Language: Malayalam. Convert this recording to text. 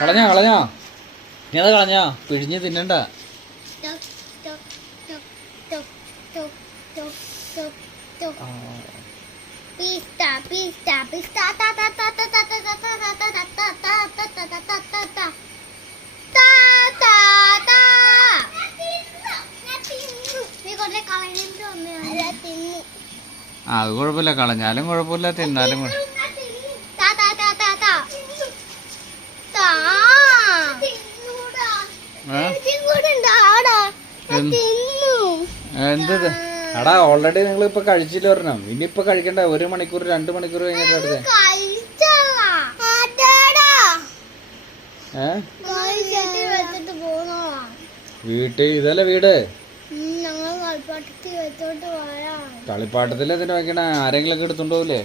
കളഞ്ഞോ കളഞ്ഞോ ഇനി അത് കളഞ്ഞോ പിഴിഞ്ഞ് തിന്നണ്ട. അത് കുഴപ്പമില്ല, കളഞ്ഞാലും കുഴപ്പമില്ല, തിന്നാലും എന്തത് എടാ ഓൾറെഡി നിങ്ങൾ ഇപ്പൊ കഴിച്ചില്ല ഒരെണ്ണം. ഇനിയിപ്പൊ കഴിക്കണ്ട, 1 മണിക്കൂർ 2 മണിക്കൂർ കഴിഞ്ഞിട്ട് അടുത്ത് വീട്ടിൽ ഇതല്ലേ വീട്. കളിപ്പാട്ടത്തിൽ എന്തിനാ വെക്കണ? ആരെങ്കിലും ഒക്കെ എടുത്തോണ്ട് പോവില്ലേ?